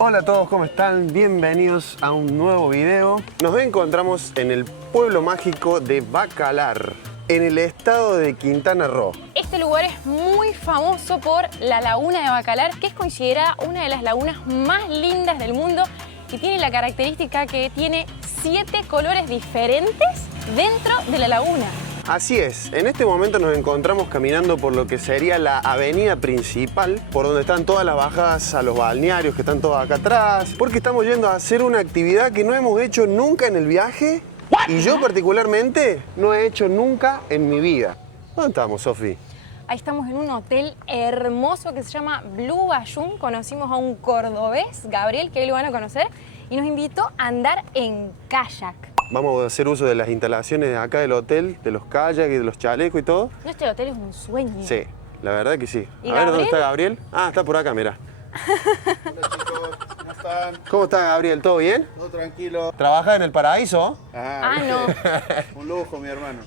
Hola a todos, ¿cómo están? Bienvenidos a un nuevo video. Nos encontramos en el pueblo mágico de Bacalar, en el estado de Quintana Roo. Este lugar es muy famoso por la laguna de Bacalar, que es considerada una de las lagunas más lindas del mundo y tiene la característica que tiene 7 colores diferentes dentro de la laguna. Así es, en este momento nos encontramos caminando por lo que sería la avenida principal, por donde están todas las bajadas a los balnearios que están todas acá atrás, porque estamos yendo a hacer una actividad que no hemos hecho nunca en el viaje y yo particularmente no he hecho nunca en mi vida. ¿Dónde estamos, Sofi? Ahí estamos en un hotel hermoso que se llama Blue Bayou. Conocimos a un cordobés, Gabriel, que ahí lo van a conocer, y nos invitó a andar en kayak. Vamos a hacer uso de las instalaciones de acá del hotel, de los kayaks y de los chalecos y todo. Este hotel es un sueño. Sí, la verdad que sí. ¿Y A ver, ¿dónde Gabriel? está Gabriel? Ah, está por acá, mira. Hola chicos, ¿cómo están? ¿Cómo está Gabriel? ¿Todo bien? Todo tranquilo. ¿Trabaja en el paraíso? Ah, no. Un lujo, mi hermano.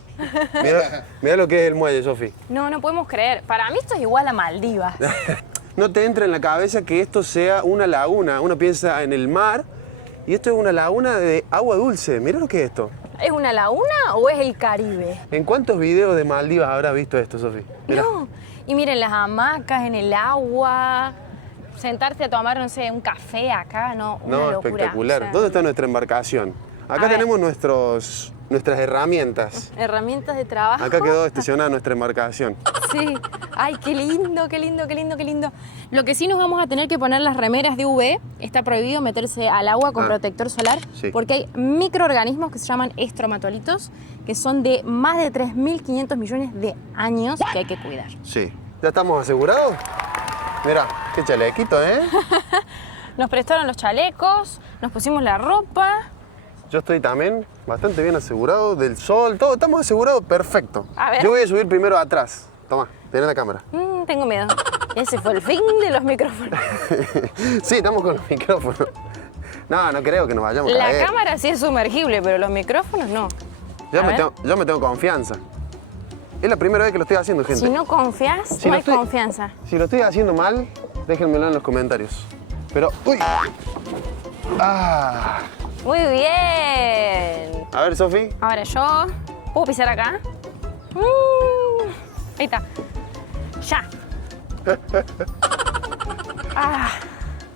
Mira lo que es el muelle, Sofi. No podemos creer. Para mí esto es igual a Maldivas. No te entra en la cabeza que esto sea una laguna. Uno piensa en el mar y esto es una laguna de agua dulce. Mira lo que es esto. ¿Es una laguna o es el Caribe? ¿En cuántos videos de Maldivas habrás visto esto, Sofi? Mirá. No. Y miren las hamacas en el agua. Sentarse a tomar, no sé, un café acá, no, una No, locura. espectacular. O sea, ¿Dónde está nuestra embarcación? A Acá ver. tenemos nuestras herramientas. herramientas de trabajo. Acá quedó estacionada nuestra embarcación. Sí. Ay, qué lindo, qué lindo, qué lindo, qué lindo. Lo que sí nos vamos a tener que poner las remeras de UV. Está prohibido meterse al agua con protector solar sí. porque hay microorganismos que se llaman estromatolitos que son de más de 3.500 millones de años que hay que cuidar. Sí. ¿Ya estamos asegurados? Mira, qué chalequito, ¿eh? Nos prestaron los chalecos, nos pusimos la ropa. Yo estoy también bastante bien asegurado del sol, todo, estamos asegurados perfecto. A ver. Yo voy a subir primero atrás. Toma, ten la cámara. Tengo miedo. Ese fue el fin de los micrófonos. Sí, estamos con los micrófonos. No creo que nos vayamos a La caer. cámara sí es sumergible, pero los micrófonos no. Yo A me, ver. yo me tengo confianza. Es la primera vez que lo estoy haciendo, gente. Si no confías, Si no lo hay estoy- confianza. Si lo estoy haciendo mal, déjenmelo en los comentarios. Pero, ¡uy! ¡Ah! Muy bien. A ver, Sofi. Ahora yo. ¿Puedo pisar acá? Ahí está. Ya.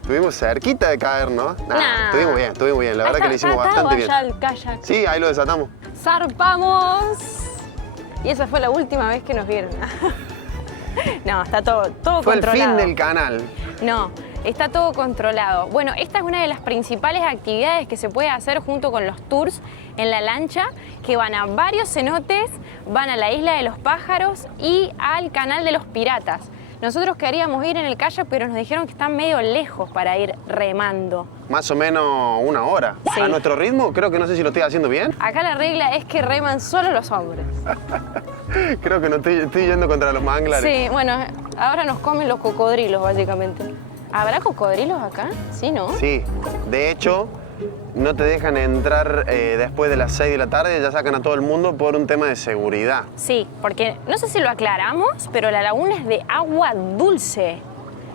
Estuvimos cerquita de caer, ¿no? Nah. Estuvimos bien. La verdad que lo hicimos bastante bien. Ya el kayak. Sí, ahí lo desatamos. ¡Zarpamos! Y esa fue la última vez que nos vieron. No, está todo Fue el controlado. fin del canal. No, está todo controlado. Bueno, esta es una de las principales actividades que se puede hacer junto con los tours en la lancha, que van a varios cenotes, van a la isla de los pájaros y al canal de los piratas. Nosotros queríamos ir en el kayak, pero nos dijeron que están medio lejos para ir remando. Más o menos una hora. Sí. A nuestro ritmo, creo que no sé si lo estoy haciendo bien. Acá la regla es que reman solo los hombres. Creo que no estoy yendo contra los manglares. Sí, bueno, ahora nos comen los cocodrilos, básicamente. ¿Habrá cocodrilos acá? Sí, ¿no? Sí, de hecho, no te dejan entrar después de las 6 de la tarde, ya sacan a todo el mundo por un tema de seguridad. Sí, porque no sé si lo aclaramos, pero la laguna es de agua dulce.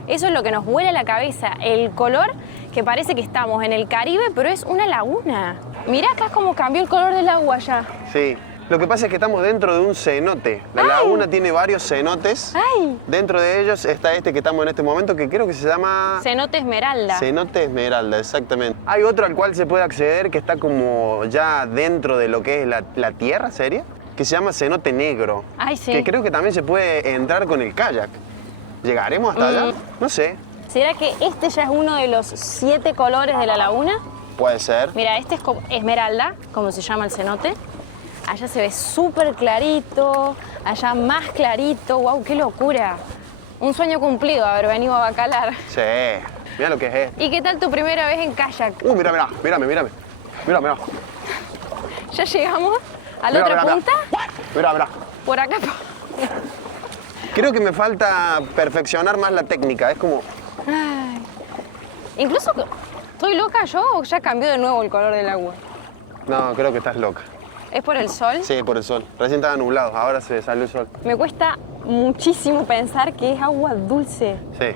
Eso es lo que nos vuela la cabeza, el color que parece que estamos en el Caribe, pero es una laguna. Mirá acá cómo cambió el color del agua ya. Sí, lo que pasa es que estamos dentro de un cenote. La laguna tiene varios cenotes. ¡Ay! Dentro de ellos está este que estamos en este momento, que creo que se llama... Cenote Esmeralda. Cenote Esmeralda, exactamente. Hay otro al cual se puede acceder que está como ya dentro de lo que es la tierra, ¿sería? Que se llama Cenote Negro. Ay, sí. Que creo que también se puede entrar con el kayak. ¿Llegaremos hasta allá? No sé. ¿Será que este ya es uno de los 7 colores de la laguna? Puede ser. Mira, este es como Esmeralda, como se llama el cenote. Allá se ve súper clarito, allá más clarito. ¡Wow, qué locura! Un sueño cumplido haber venido a Bacalar. Sí. Mira lo que es esto. ¿Y qué tal tu primera vez en kayak? Mírame. Mira. ¿Ya llegamos a la Mira, otra mira, punta? Mira. Por acá. Creo que me falta perfeccionar más la técnica. Es como... Ay. Incluso, ¿estoy loca yo o ya cambió de nuevo el color del agua? No, creo que estás loca. ¿Es por el sol? Sí, por el sol. Recién estaba nublado, ahora se salió el sol. Me cuesta muchísimo pensar que es agua dulce. Sí.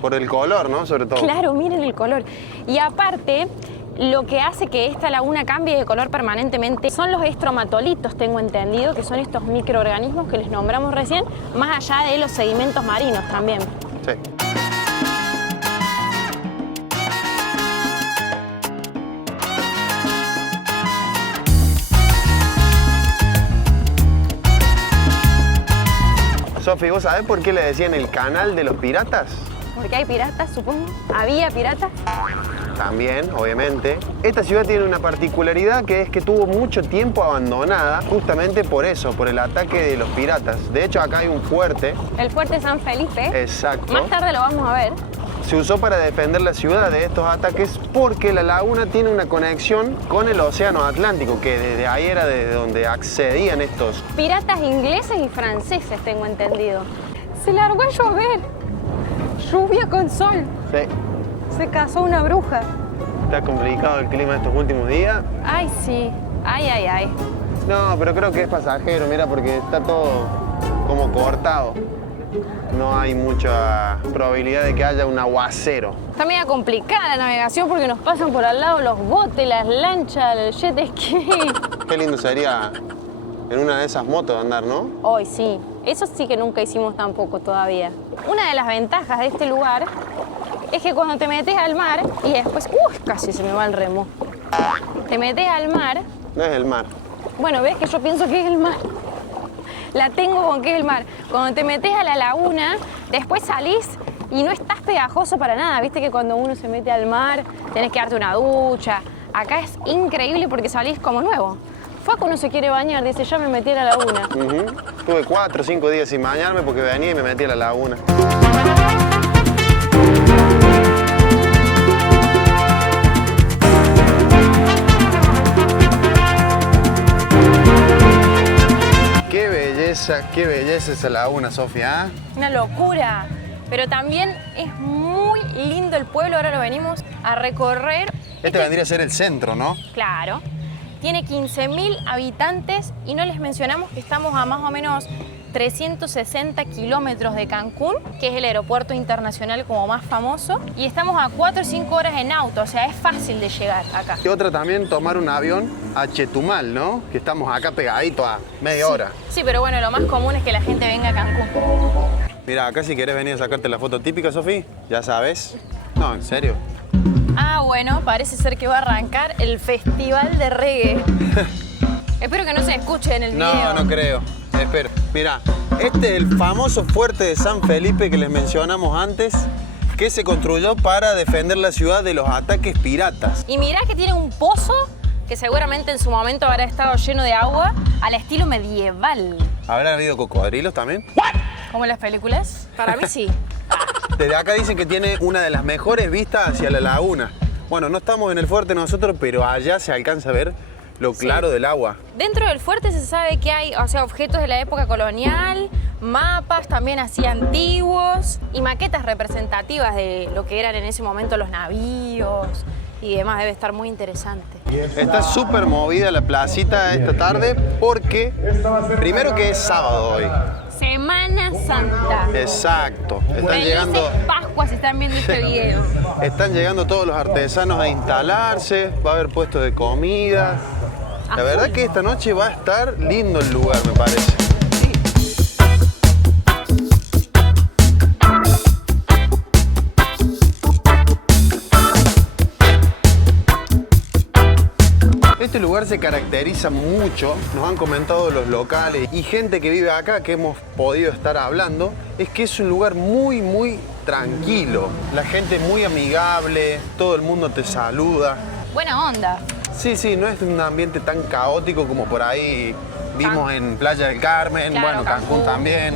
Por el color, ¿no? Sobre todo. Claro, miren el color. Y aparte, lo que hace que esta laguna cambie de color permanentemente son los estromatolitos, tengo entendido, que son estos microorganismos que les nombramos recién, más allá de los sedimentos marinos también. Sí. Sofi, ¿vos sabés por qué le decían el canal de los piratas? Porque hay piratas, supongo. ¿Había piratas? También, obviamente. Esta ciudad tiene una particularidad que es que tuvo mucho tiempo abandonada justamente por eso, por el ataque de los piratas. De hecho, acá hay un fuerte. El fuerte San Felipe. Exacto. Más tarde lo vamos a ver. Se usó para defender la ciudad de estos ataques porque la laguna tiene una conexión con el océano Atlántico, que desde ahí era de donde accedían estos. Piratas ingleses y franceses, tengo entendido. Se largó a llover. Lluvia con sol. Sí. Se casó una bruja. Está complicado el clima estos últimos días. Ay, sí. Ay, ay, ay. No, pero creo que es pasajero, mira, porque está todo como cortado. No hay mucha probabilidad de que haya un aguacero. Está media complicada la navegación porque nos pasan por al lado los botes, las lanchas, el jet ski. Qué lindo sería en una de esas motos andar, ¿no? Hoy sí. Eso sí que nunca hicimos tampoco todavía. Una de las ventajas de este lugar es que cuando te metes al mar y después... casi se me va el remo. Te metes al mar... No es el mar. Bueno, ves que yo pienso que es el mar. La tengo con que es el mar. Cuando te metes a la laguna, después salís y no estás pegajoso para nada. Viste que cuando uno se mete al mar, tenés que darte una ducha. Acá es increíble porque salís como nuevo. Facu no se quiere bañar, dice, ya me metí a la laguna. Tuve 4 o 5 días sin bañarme porque venía y me metí a la laguna. Qué belleza esa laguna, Sofía. Una locura. Pero también es muy lindo el pueblo, ahora lo venimos a recorrer. Este vendría a ser el centro, ¿no? Claro. Tiene 15.000 habitantes y no les mencionamos que estamos a más o menos 360 kilómetros de Cancún, que es el aeropuerto internacional como más famoso, y estamos a 4 o 5 horas en auto, o sea, es fácil de llegar acá. Y otra también, tomar un avión a Chetumal, ¿no? Que estamos acá pegaditos a media hora. Sí, pero bueno, lo más común es que la gente venga a Cancún. Mira, acá si querés venir a sacarte la foto típica, Sofi, ya sabes. No, en serio. Ah, bueno, parece ser que va a arrancar el festival de reggae. Espero que no se escuche en el video. No, no creo. Espera, mira, este es el famoso fuerte de San Felipe que les mencionamos antes, que se construyó para defender la ciudad de los ataques piratas. Y mirá que tiene un pozo que seguramente en su momento habrá estado lleno de agua al estilo medieval. ¿Habrán habido cocodrilos también? ¿Como en las películas? Para mí sí. Desde acá dicen que tiene una de las mejores vistas hacia la laguna. Bueno, no estamos en el fuerte nosotros, pero allá se alcanza a ver lo claro del agua. Dentro del fuerte se sabe que hay, o sea, objetos de la época colonial, mapas también así antiguos y maquetas representativas de lo que eran en ese momento los navíos y demás. Debe estar muy interesante. Está súper movida la placita esta tarde porque, primero que es sábado hoy. Semana Santa. Exacto. Están Felices llegando... Pascuas si están viendo este video. Están llegando todos los artesanos a instalarse, va a haber puestos de comida. La verdad que esta noche va a estar lindo el lugar, me parece. Este lugar se caracteriza mucho, nos han comentado los locales y gente que vive acá que hemos podido estar hablando, es que es un lugar muy, muy tranquilo. La gente es muy amigable, todo el mundo te saluda. Buena onda. Sí, sí, no es un ambiente tan caótico como por ahí vimos en Playa del Carmen, Claro, bueno, Cancún también.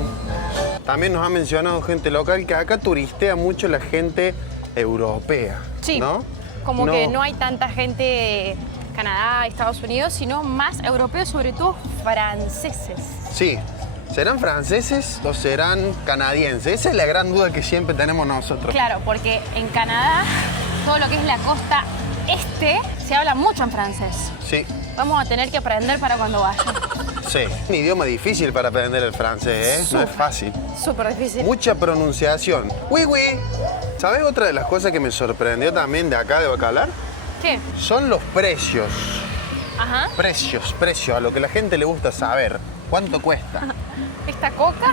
También nos ha mencionado gente local que acá turistea mucho la gente europea, Sí, ¿no? como que no hay tanta gente de Canadá, Estados Unidos, sino más europeos, sobre todo franceses. Sí. ¿Serán franceses o serán canadienses? Esa es la gran duda que siempre tenemos nosotros. Claro, porque en Canadá, todo lo que es la costa este, se habla mucho en francés. Sí, Vamos a tener que aprender para cuando vayamos. sí. Un idioma difícil para aprender el francés, ¿eh? No es fácil. Súper difícil. Mucha pronunciación. Oui, oui. ¿Sabes otra de las cosas que me sorprendió también de acá de Bacalar? ¿Qué? Son los precios. Ajá. Precios, a lo que la gente le gusta saber. ¿Cuánto cuesta? ¿Esta coca?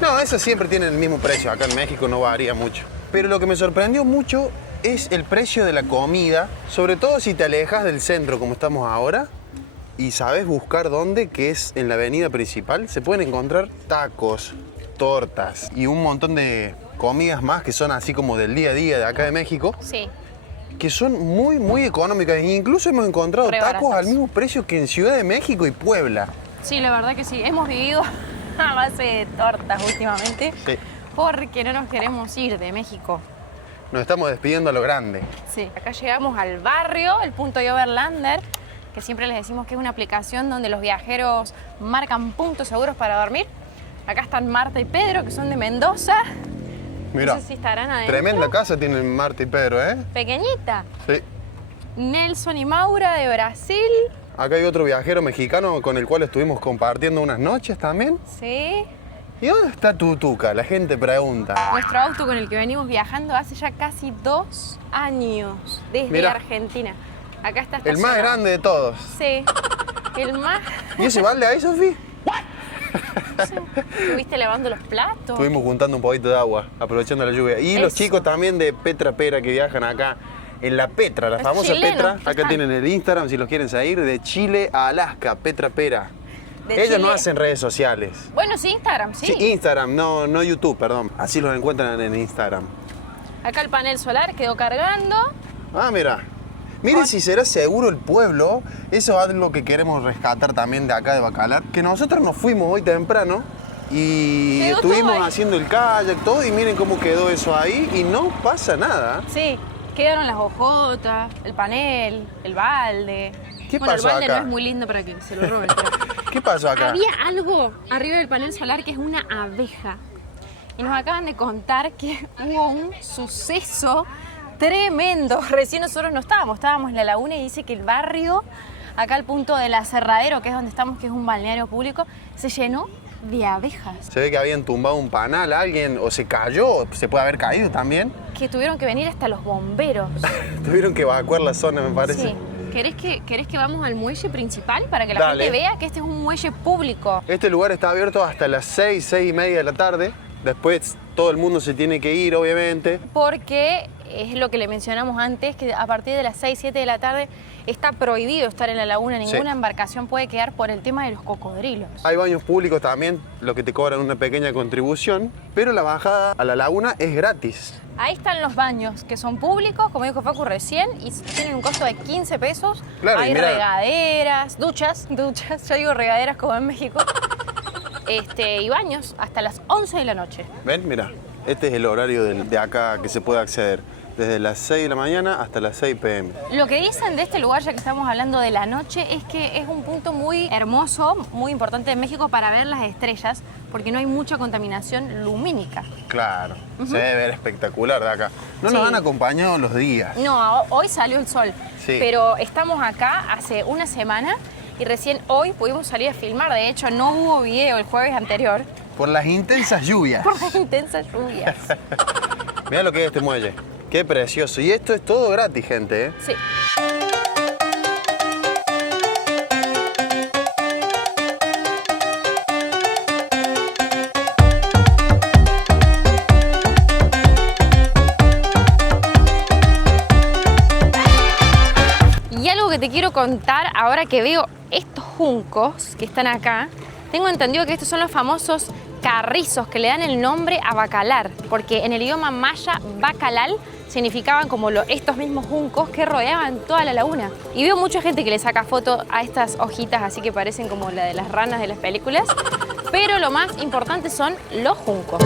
No, eso siempre tiene el mismo precio. Acá en México no varía mucho. Pero lo que me sorprendió mucho es el precio de la comida, sobre todo si te alejas del centro como estamos ahora y sabes buscar dónde, que es en la avenida principal, se pueden encontrar tacos, tortas y un montón de comidas más que son así como del día a día de acá de México, Sí. que son muy, muy económicas. E incluso hemos encontrado Re tacos baratas. al mismo precio que en Ciudad de México y Puebla. Sí, la verdad que sí. Hemos vivido a base de tortas últimamente Sí. porque no nos queremos ir de México. Nos estamos despidiendo a lo grande. Sí. Acá llegamos al barrio, el punto de Overlander, que siempre les decimos que es una aplicación donde los viajeros marcan puntos seguros para dormir. Acá están Marta y Pedro, que son de Mendoza. Mira, No sé si estarán adentro. tremenda casa tienen Marta y Pedro, ¿eh? Pequeñita. Sí. Nelson y Maura de Brasil. Acá hay otro viajero mexicano con el cual estuvimos compartiendo unas noches también. Sí. ¿Y dónde está Tutuca? La gente pregunta. Nuestro auto con el que venimos viajando hace ya casi 2 años desde Mirá. Argentina. Acá está El más grande de todos. Sí. El más... ¿Y ese balde ahí, Sofi? ¿Estuviste lavando los platos? Estuvimos juntando un poquito de agua, aprovechando la lluvia. Y los Eso. chicos también de Petra Pera que viajan acá en la Petra, la Los famosa chilenos, Petra. ¿qué Acá tal? tienen el Instagram si los quieren seguir, de Chile a Alaska, Petra Pera. De Ellos no Chile. hacen redes sociales. Bueno, sí, Instagram, sí. Sí, Instagram, no YouTube, perdón. Así los encuentran en Instagram. Acá el panel solar quedó cargando. Ah, mira. Miren si será seguro el pueblo. Eso es algo que queremos rescatar también de acá de Bacalar. Que nosotros nos fuimos hoy temprano y Quedó estuvimos todo ahí. haciendo el kayak, todo, y miren cómo quedó eso ahí y no pasa nada. Sí, quedaron las hojotas, el panel, el balde. ¿Qué bueno, pasó el balde acá? no es muy lindo para que se lo roben. pero- ¿Qué pasó acá? Había algo arriba del panel solar que es una abeja. Y nos acaban de contar que hubo un suceso tremendo. Recién nosotros no estábamos en la laguna y dice que el barrio, acá al punto del aserradero, que es donde estamos, que es un balneario público, se llenó de abejas. Se ve que habían tumbado un panal a alguien o se cayó, se puede haber caído también. Que tuvieron que venir hasta los bomberos. Tuvieron que evacuar la zona, me parece. Sí. ¿Querés que vamos al muelle principal para que la Dale. gente vea que este es un muelle público? Este lugar está abierto hasta las 6, 6 y media de la tarde. Después todo el mundo se tiene que ir, obviamente. Porque es lo que le mencionamos antes, que a partir de las 6, 7 de la tarde está prohibido estar en la laguna. Ninguna embarcación puede quedar por el tema de los cocodrilos. Hay baños públicos también, los que te cobran una pequeña contribución, pero la bajada a la laguna es gratis. Ahí están los baños, que son públicos, como dijo Facu recién, y tienen un costo de 15 pesos. Claro, y Hay mira- regaderas, duchas, yo digo regaderas como en México, y baños hasta las 11 de la noche. ¿Ven? Mira, este es el horario de acá que se puede acceder. Desde las 6 de la mañana hasta las 6 p.m. Lo que dicen de este lugar, ya que estamos hablando de la noche, es que es un punto muy hermoso, muy importante de México para ver las estrellas, porque no hay mucha contaminación lumínica. Claro, se debe ver espectacular de acá. No Sí. nos han acompañado los días. No, hoy salió el sol, Sí. pero estamos acá hace una semana y recién hoy pudimos salir a filmar. De hecho, no hubo video el jueves anterior Por las intensas lluvias. por las intensas lluvias. Mira lo que es este muelle. Qué precioso. Y esto es todo gratis, gente, ¿eh? Sí. Y algo que te quiero contar ahora que veo estos juncos que están acá, tengo entendido que estos son los famosos carrizos que le dan el nombre a Bacalar, porque en el idioma maya, bacalal significaban como estos mismos juncos que rodeaban toda la laguna. Y veo mucha gente que le saca foto a estas hojitas así que parecen como la de las ranas de las películas, pero lo más importante son los juncos.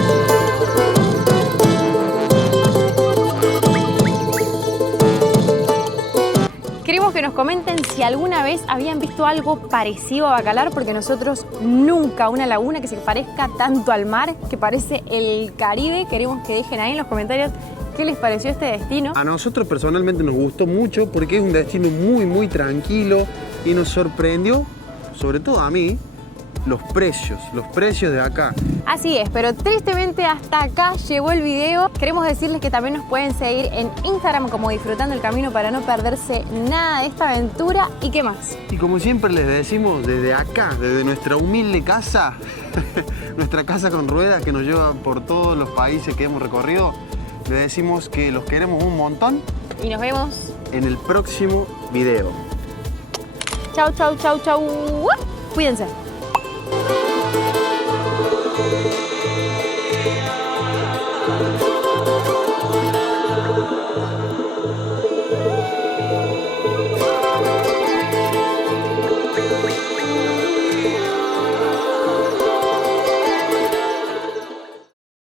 Queremos que nos comenten si alguna vez habían visto algo parecido a Bacalar, porque nosotros nunca una laguna que se parezca tanto al mar, que parece el Caribe. Queremos que dejen ahí en los comentarios qué les pareció este destino. A nosotros personalmente nos gustó mucho porque es un destino muy, muy tranquilo y nos sorprendió, sobre todo a mí, los precios de acá. Así es, pero tristemente hasta acá llegó el video. Queremos decirles que también nos pueden seguir en Instagram como Disfrutando el Camino para no perderse nada de esta aventura. ¿Y qué más? Y como siempre les decimos, desde acá, desde nuestra humilde casa, nuestra casa con ruedas que nos lleva por todos los países que hemos recorrido, les decimos que los queremos un montón. Y nos vemos. En el próximo video. Chau, chau, chau, chau. Cuídense.